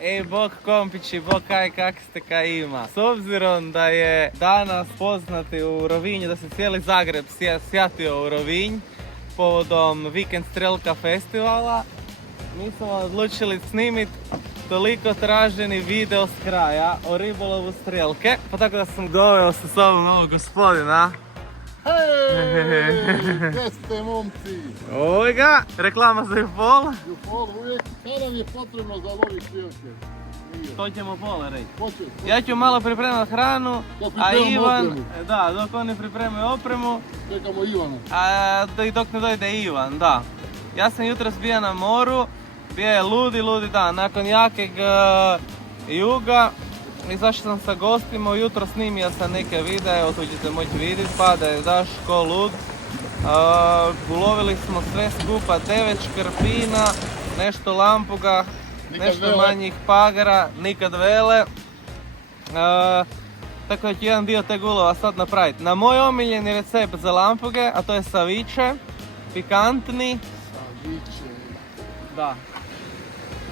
Ej, bok kompići, bok kak ste kaj ima. S obzirom da je danas poznati u Rovinju, da se cijeli Zagreb sjatio u Rovinj povodom Vikend Strelka festivala, mi smo odlučili snimiti toliko traženi video s kraja o ribolovu strelke. Pa tako da sam doveo sa sobom ovog gospodina. Hej, gdje ste momci? Ovo ga, reklama za Jufol. Jufol uvijek, kada nam je potrebno za lovi strelke? To ćemo pola reći. Hoće. Ja ću malo pripremati hranu, Dok a pripremamo Ivan, opremu. da, dok oni pripremaju opremu, Čekamo Ivana. a dok ne dojde Ivan, da. Ja sam jutros bio na moru, bio je ludi dan, nakon jakeg juga, izašao sam sa gostima, ujutro snimio sam neke videe, tu ćete moći vidjeti, pada je daš ko lud. Ulovili smo sve skupa 9 škrpina, nešto lampuga, Nikad nešto vele. manjih pagara, nikad vele. Tako da ću jedan dio teg ulova sad napraviti. Na moj omiljeni recept za lampuge, a to je saviće, pikantni. Saviće. Da.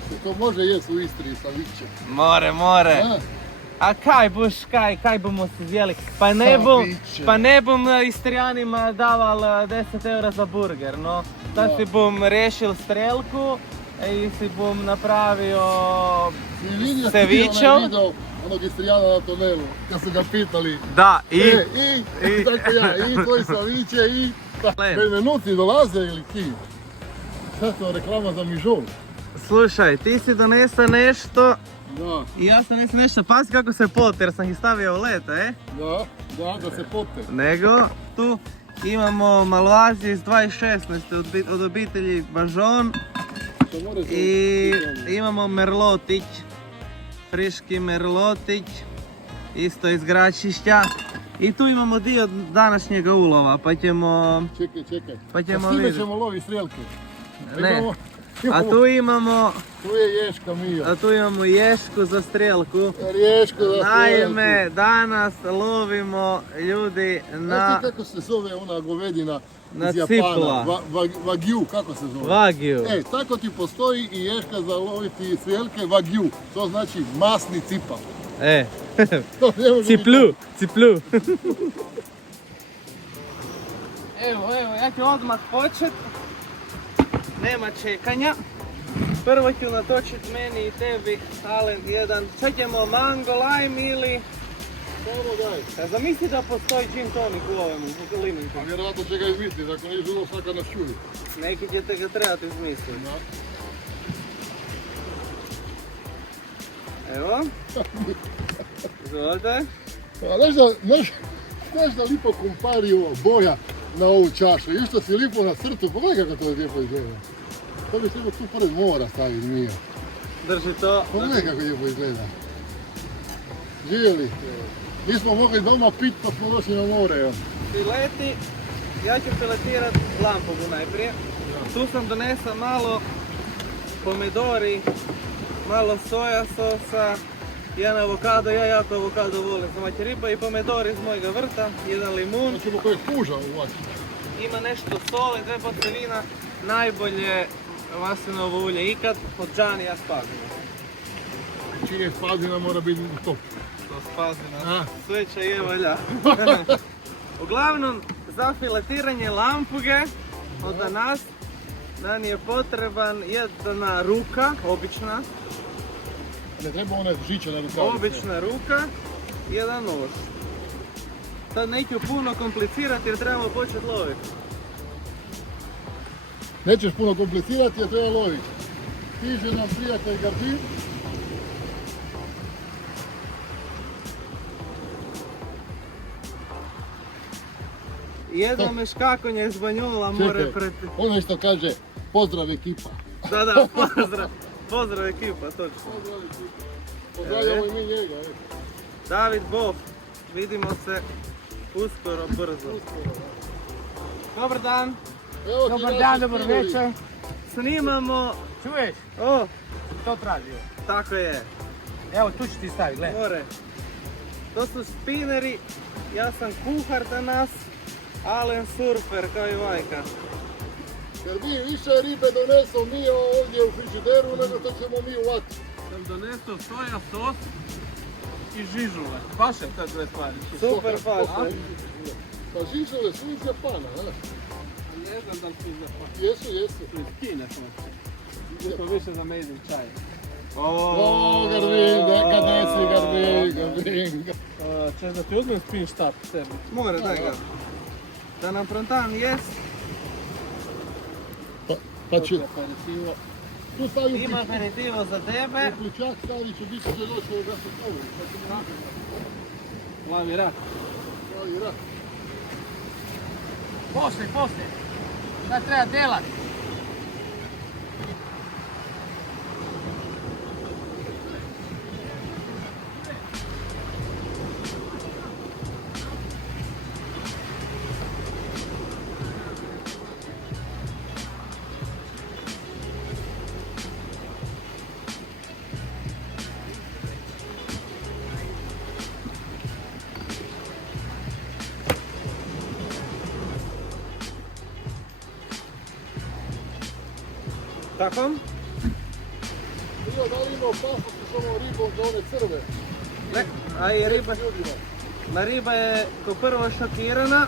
Se to može jest u Istri, saviće. More. A? A kaj buš, kaj bomo se zjeli? Saviće. Pa ne bom Istrijanima daval 10 eura za burger, no. Sad Da. si bom riješil strelku i si bom napravio I vidio si cevićo. onaj video onog Istrijana na tunelu, kad su ga pitali. Da, i Tako ja, i tvoj saviće, i... Len. Benvenuti dolaze ili ti? Sad to reklama za mižol. slušaj, ti si donesa nešto Da, i ja sam nešto, pazi kako se pote jer sam ih stavio u leta, da se pote. Nego, tu imamo malvazije iz 2016 od obitelji Bažon To more se i upisati. imamo merlotić, friški merlotić, isto iz Gračišća. I tu imamo dio današnjega ulova, pa ćemo... Čekaj. Pa ćemo S kime vidjeti. ćemo lovi strelke? Ne, a tu imamo... Tu je ješka Mija. A tu imamo ješku za strelku. Riješko za Naime, danas lovimo ljudi Znaš na ti kako se zove ona govedina na iz Japana? cipla. Wagyu, kako se zove? Wagyu. Tako ti postoji i ješka za loviti strelke Wagyu. To znači masni cipa. To ne može biti- Ciplu. Evo, ja ću odmah počet. Nema čekanja. Prvo ću natočit meni i tebi, Alen, jedan. Šta ćemo, mango, lime ili... Samo daj. Ja zamisli da postoji gin tonic u ovome, u limenku. A vjerojatno će ga izmisliti, ako nije žulo svaka nas čuje. Neki ćete ga trebati izmisliti. Da. Evo. Izvolite. A znaš da lipo kumpari ova boja na ovu čašu? Išto si lipo na srcu, pogledaj kako to lijepo izgleda. To bi trebao tu pored mora staviti, Mija. Drži to. Pogledaj kako lijepo izgleda. Živjeli. Nismo mogli doma pit pa smo došli na more. Evo. Fileti, ja ću filetirat lampogu najprije. Tu sam donesa malo pomidori, malo soja sosa, jedan avokado, ja jako avokado volim. Znači riba i pomidori iz mojega vrta, jedan limun, To ćemo kojeg puža uvati. ima nešto soli, 2 boce vina, najbolje maslinovo ulje ikad od Gianni Spazina. Čim je Spazina mora biti top. To Spazina, A. sve će je valja. Uglavnom, za filetiranje lampuge od nas nam je potreban jedna ruka, obična, Ne treba one žiče na rukavice. obična ruka, jedan nož. Sad neću puno komplicirati jer trebamo početi loviti. Nećeš puno komplicirati jer treba loviti. Stiže nam prijatelj Gardin. Jedno meškakonje iz Banjola more Čekaj, pred... ono isto kaže pozdrav ekipa. Da, pozdrav ekipa, točno. Pozdrav ekipa. Pozdravljamo i mi njega. David Bof, vidimo se uskoro, brzo. Dobar dan, Evo ti Dobar naši dan, dobar spineri. večer. snimamo... Čuješ? O, To traži. tako je, Evo tu ću ti staviti, gledaj. more. To su spineri, ja sam kuhar danas, Alen surfer kao i Vajka. Jer mi više ribe donesemo mi ovdje u frižideru nego što ćemo mi u vatru. Sam doneso soja sos i žižule. Vaše te dve stvari. Super paše. Pa žižove su iz Japana, znaš? Ne znam da li su iz Japana. Jesu. Iz Kine smo. To više za made in China. O, Garbin, neka desi, Garbin. Češ da ti uzmem spin štap sebi? More, daj ga. Da nam prontan jest. Pa će, Aperitivo. tu stavim Ima aperitivo za tebe. uključak, stavit ću biti će doći ovoga sa tobom. Pa će mi napraviti. Plavi rak. Pravi rak. Poslije. Sad treba delat. Tako? Prije, da li ima opasnosti s ovom ribom za one crve? Ne, a i riba, Ljudima. riba je kao prvo šokirana,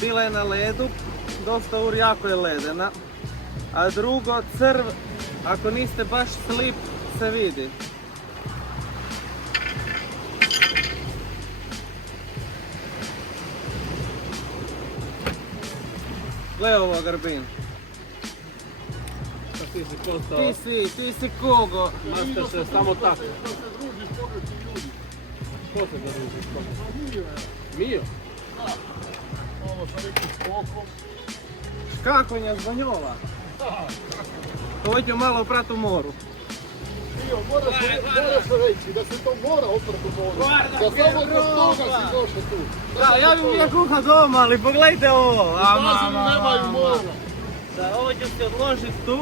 bila je na ledu, dosta jako je ledena, a drugo crv, ako niste baš slip, se vidi. Gle ovo, Grbin, Ti si postao ti si kogo. master se samo tako. Da se družiš pogrešni ljudi. Ko se da družiš? Pa nije, Mio? da. Ovo sa nekim skokom. Škakonja zvonjova. Da. Hoću malo prat u moru. Mio, moraš se reći da se to mora oprat u moru. Guarda Da che samo zbog toga roba. si došao tu. Da, ja bih uvijek kuha doma, ali pogledajte ovo. U Pazinu nemaju mora. Da, ovo ću se odložiti tu.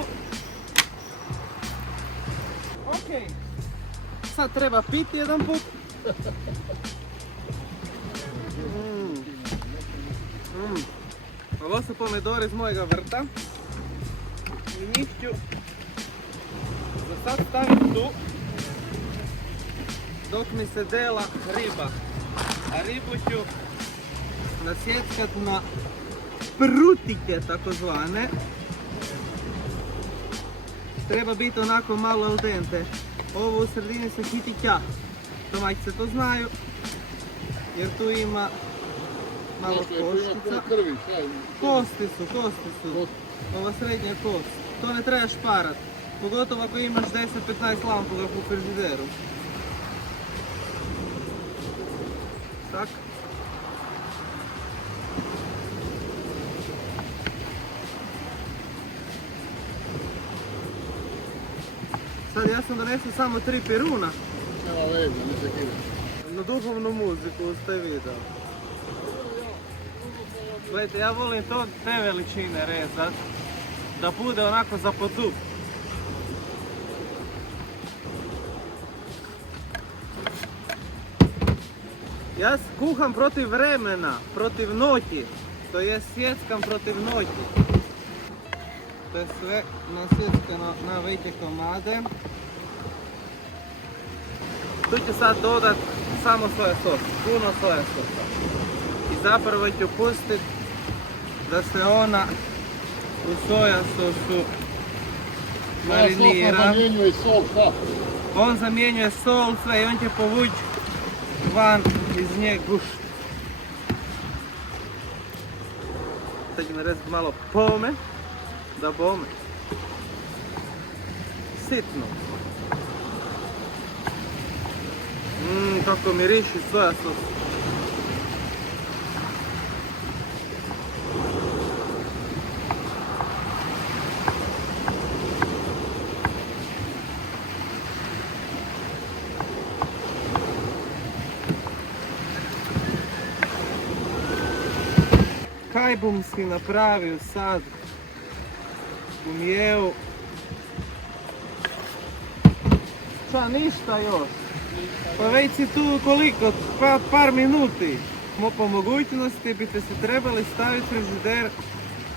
Ok. Sad treba piti jedan put. Ovo su pomidori iz mojega vrta. I njih ću za sad staviti tu. Dok mi se dela riba. A ribu ću nasjeckat na prutike takozvane. Treba biti onako malo al dente. Ovo u sredini se hiti ća. Domaćice to znaju. Jer tu ima malo koštica. Krvi, šta je? Kosti su. Ova srednja kost. To ne trebaš parat. Pogotovo ako imaš 10-15 lampoga u frižideru. Tak. Sad ja sam donesao samo 3 piruna. Nema veze, ne se kide. Na duhovnu muziku ste video. Gledajte, ja volim to te veličine rezat. Da bude onako za pod zub. Ja kuham protiv vremena, protiv noći. To je sjeckam protiv noći. To je sve nasjeckano na veće komade. Tu ću sad dodat samo soja sos, puno soja sosa. I zapravo ću pustiti da se ona u soja sosu marinira. Sos zamjenjuje sol, šta? On zamjenjuje sol, sve i on će povući van iz nje gušt. Sad ćemo rezati malo pome, da bome. Sitno. Kako miriši soja sos. Kaj bom si napravil sad u mjevu? Šta, ništa još? Pa već si tu koliko? Par minuti. Po mogućnosti biste se trebali staviti frižider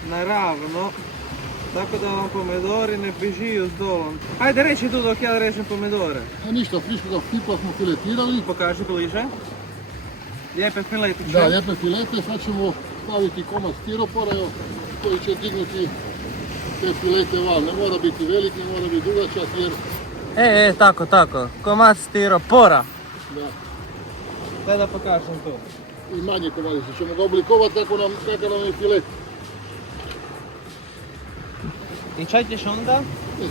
na ravno Tako da vam pomidori ne bežiju s dolom. Ajde reći tu dok ja režem pomidore. A ništa, friškoga tipa smo filetirali. Pokaži bliže. Lijepe filetiće. Da, lijepe filete, sad ćemo staviti komad stiropora evo, koji će dignuti te filete van. Ne mora biti velik, ne mora biti dugačak jer Tako. Komad stiropora. da, Daj da pokažem tu. i manje komadice ćemo ga oblikovati kako nam je filet. I čaj ćeš onda?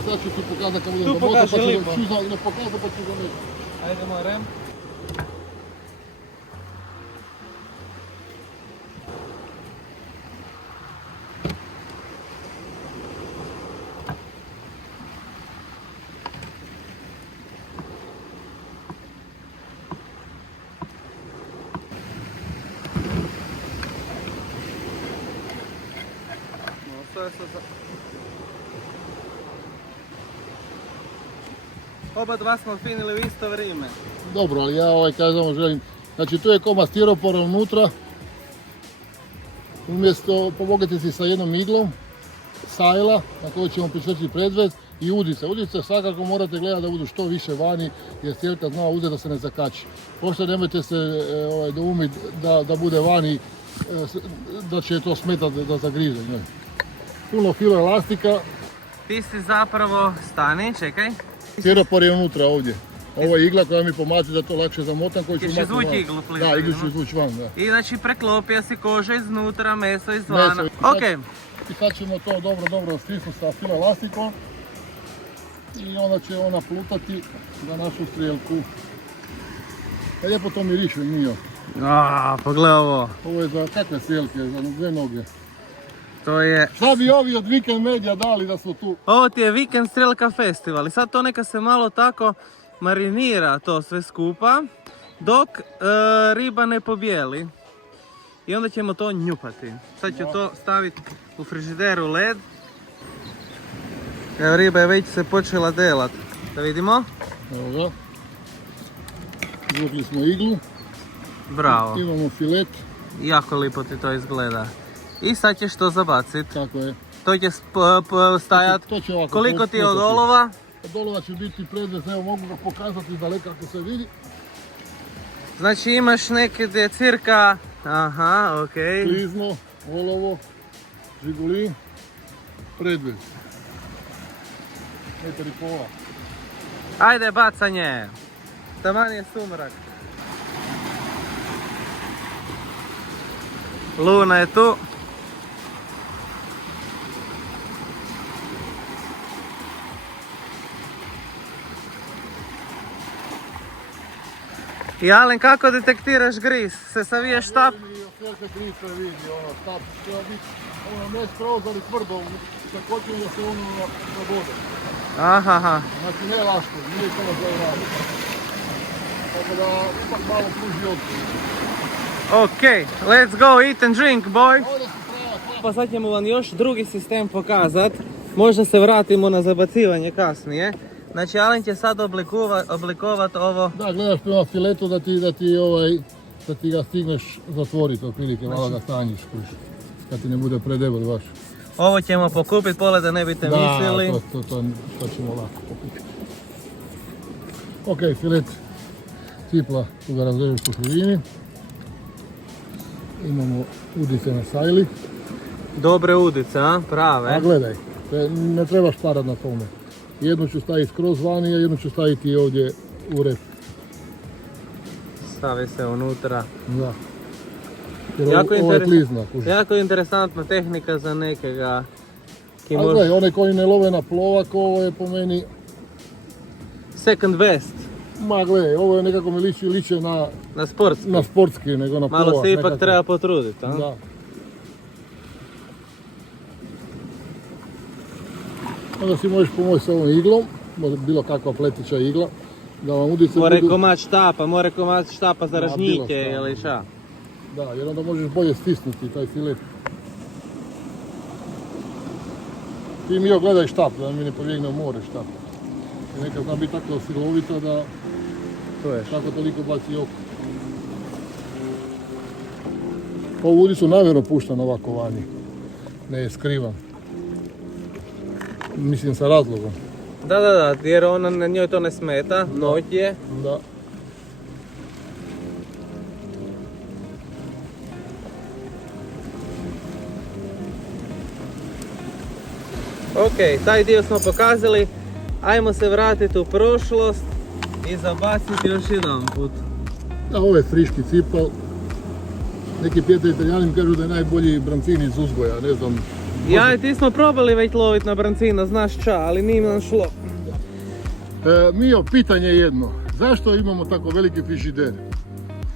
Sad ću ti pokazati kako budem Tu zamotao, pokaži lipo. ne pokazati pa ću zameti. Ajde moj rem. Oba dva smo finili u isto vrijeme. Dobro, ali ja kažem želim, znači tu je komad stiropora unutra. Umjesto pomogete si sa jednom iglom, sajla na kojoj ćemo pričvrstiti predvez i udice. Udice svakako morate gledati da budu što više vani jer sjelka zna uzeti da se ne zakači. Pošto nemojte se doumiti da bude vani, da će to smetati da zagrize. Ne. Puno filo elastika, Ti si zapravo, stani, čekaj. stiropor je unutra ovdje. Ovo je igla koja mi pomaže da to lakše zamotam koji ću Ćeš maknuti izvući van. iglu, Da, pližanje, iglu ću no? izvući van, da. I znači preklopio si koža iznutra, meso izvana. Meso. Ok, I sad ćemo to dobro stisnuti sa filo elastikom i onda će ona plutati za našu strijelku. Pa lijepo to miriše, Mio. pogledaj ovo. Ovo je za kakve strijelke, za dve noge. To je... Šta bi ovi od Weekend Media dali da su tu? Ovo ti je Weekend Strelka Festival i sad to neka se malo tako marinira to sve skupa dok riba ne pobijeli. I onda ćemo to njupati. Sad ću to staviti u frižideru led. Evo riba je već se počela delat. Da vidimo. Evo ga. Izvukli smo iglu, Bravo. imamo filet, Jako lipo ti to izgleda. I sad ćeš to zabaciti. tako je. To će stajat. To će ovako Koliko ti je od plutati. olova? Od olova će biti predvez, evo mogu ga pokazati iz daleka ako se vidi. Znači imaš neke gdje je cirka... Aha, okej. Klizno, olovo, žigulin, predvez. Metar i pola. Ajde bacanje. Taman je sumrak. Luna je tu. I Alen, kako detektiraš gris? Se saviješ štap? Velika krica vidi, ono, štap treba biti, ono, ne skroz, ali tvrdo, također da se ono nabode. Aha. Znači ne laško, nije samo za radi. Tako da ipak malo pruži otpor. Ok, let's go eat and drink, boy. Ovdje su prava Pa sad ćemo vam još drugi sistem pokazat. Možda se vratimo na zabacivanje kasnije. Znači Alen će sad oblikovat ovo. Da, gledaš prema filetu da ti ga stigneš zatvoriti, otprilike, malo ga stanjiš, kad ti ne bude predebel baš. Ovo ćemo pokupit, pola da ne biste mislili. Da, to ćemo lako pokupiti. Ok, filet cipla, tu ga razrežeš po sredini. Imamo udice na sajli. Dobre udice, a? Prave. A gledaj, ne trebaš parat na tome. Jednu ću staviti skroz vani, a jednu ću staviti ovdje u rep. Stavi se unutra. Da. Jer ovo je klizna. Jako interesantna tehnika za nekega. Ki Ali gledaj, one koji ne love na plovak, ovo je po meni... Second best. Ma gledaj, ovo je nekako mi liče Na sportski. nego na plovak. Malo se ipak nekako. treba potruditi, a? Da. Onda si možeš pomoći s ovom iglom, bilo kakva pletića igla, da vam udice More budu... komad štapa za Da, ražnjike bilo šta. ili ša. Da, jer onda možeš bolje stisnuti taj filet. Ti mi gledaj štap, da mi ne pobjegne u more štap. Jer nekad zna biti tako silovita da To je. tako toliko baci oko. Ovu udicu namjerno puštam ovako vani, ne je skrivam. Mislim sa razlogom. Da, jer ona na njoj to ne smeta, noć je. Da. Ok, taj dio smo pokazali. Ajmo se vratiti u prošlost i zabaciti još jedan put. Da, ovo je friški cipal. Neki prijatelji Italijani mi kažu da je najbolji brancin iz uzgoja, ne znam. Ja i ti smo probali već loviti na brancina, znaš ča, ali nije nam šlo. Mio, pitanje je jedno. Zašto imamo tako veliki frižider?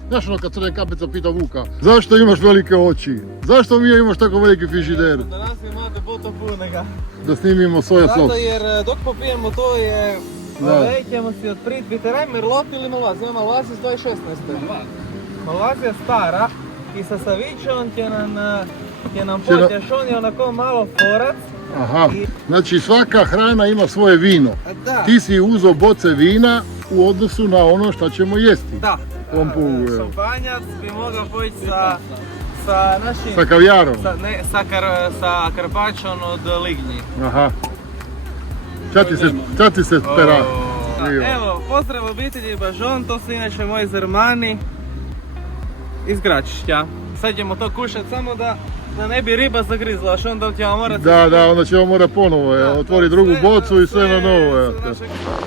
Znaš ono kad Crne Kapica pita Vuka, zašto imaš velike oči? Zašto Mio imaš tako veliki frižider? Da nas imate poto punega. Da snimimo soja sos. Zato jer dok popijemo to je... Ćemo si otprit, Viteraj Merlot ili Malvazija? Malvazija iz 2016. Malvazija je stara i sa Savićom će nam potješ, on je onako malo forac. Aha, znači svaka hrana ima svoje vino. Da. Ti si uzeo boce vina u odnosu na ono što ćemo jesti. Da. Pompugu, Šampanjac bi mogao poći sa našim... Sa kavijarom? Sa karpačom od lignji. Aha. Čad ti se pera. Evo, pozdrav obitelji Bažon, to su inače moji zermani iz Gračišća. Sad ćemo to kušati samo da ne bi riba zagrizla, što onda ćemo morati... Da, onda ćemo morati ponovo otvori drugu bocu i sve na novo.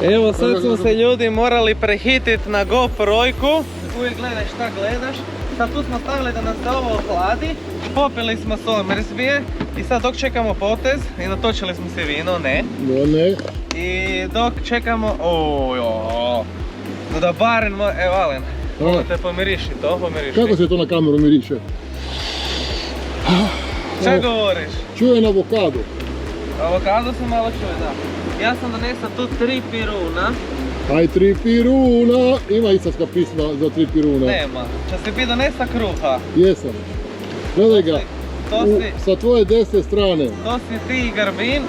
Evo, sad smo se ljudi morali prehititi na GoPro-jku. Uvijek gledaj šta gledaš. Sad tu smo stavili da nas se ovo ohladi. Popili smo Somersbije i sad dok čekamo potez i natočili smo se vino, ne. I dok čekamo, da barem, evo Alen, te pomiriši to, pomiriši. Kako se to na kameru miriše? Šta govoriš? Čujem avokado. Avokado se malo čuje, da. Ja sam donesao tu 3 piruna. Aj 3 piruna, ima istarska pisma za 3 piruna. Nema, će si bi donesa kruha. Jesam. Gledaj ga, sa tvoje desne strane. To si ti i Garbin.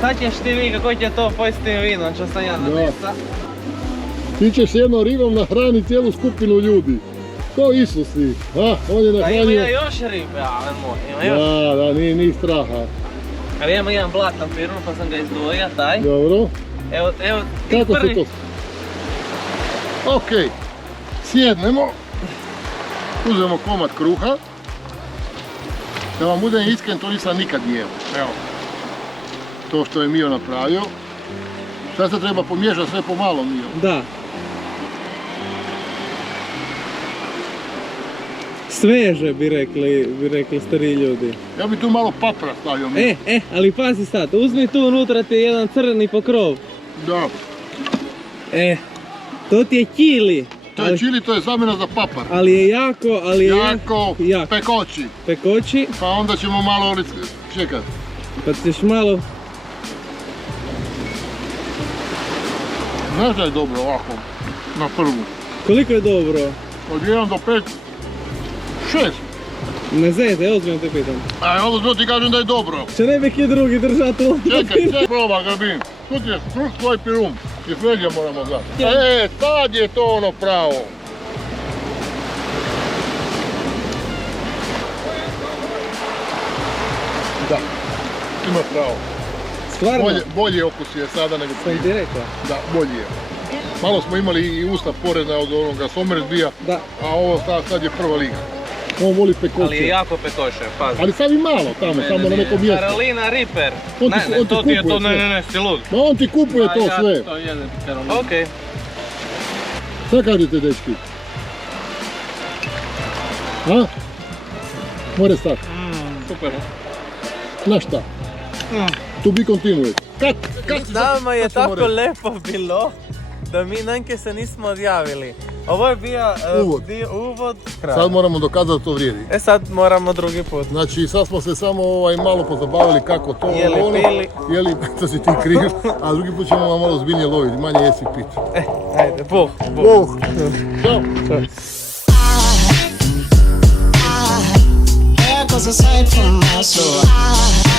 Sad ćeš ti vidjeti kako će to pojesti vinom, što sam ja donesa. Ti ćeš jednom ribom nahraniti cijelu skupinu ljudi. Ko Isusi, on je nahranio... Ima još ribe, ale moj, ima još. Da, nije straha. Ali imamo jedan blatan pirun pa sam ga izdvojio, taj. Dobro. Evo, ti kako prvi. se to... Ok, sjednemo, uzmemo komad kruha. Da vam budem iskren, to nisam nikad jeo. Evo, to što je Mio napravio. Sad se treba pomiješati sve pomalo, Mio. Da. Sveže bi rekli stari ljudi. Ja bi tu malo papra stavio, Mio. Ali pazi sad, uzmi tu unutra ti je jedan crni pokrov. Da. To ti je čili. To je čili, to je zamjena za papar. Ali je jako, pekoći. Pekoći. Pa onda ćemo malo čekat. Pa ćeš malo... Znaš da je dobro ovako, na prvu. Koliko je dobro? Od 1 do 5, 6. Ne znate, ozbiljno te pitam. Ovo ti kažem da je dobro. Će ne bi ki drugi držati u... Čekaj, proba Garbin. Tu ti je tvoj pirum. I Fredja moramo znati. Tad je to ono pravo. Da, imaš pravo. Stvarno? Bolji okus je sada nego prije. Sam ti rekao? Da, bolji je. Malo smo imali i usta porezna od onoga Somersbija, a ovo sad je prva liga. On voli pekoće. Ali je jako pekoće, pazi. Ali sad i malo tamo, samo na nekom mjestu. Carolina Reaper. To ti je to, ne, si lud. Ma on ti kupuje to sve. Ja to jedem Carolina. Okej. Šta kažete, dečki? A? More stat. Super. Na šta? To be continued. Nama je tako lepo bilo da mi nanke se nismo odjavili. Ovo je bio uvod. Sad moramo dokazati da to vrijedi. Sad moramo drugi put. Znači sad smo se samo malo pozabavili kako to pili. Jeli, to si ti kriv, a drugi put ćemo malo zbiljnije loviti, manje jesi pit. Ajde, Bog. Ćao. There goes a sight from my soul.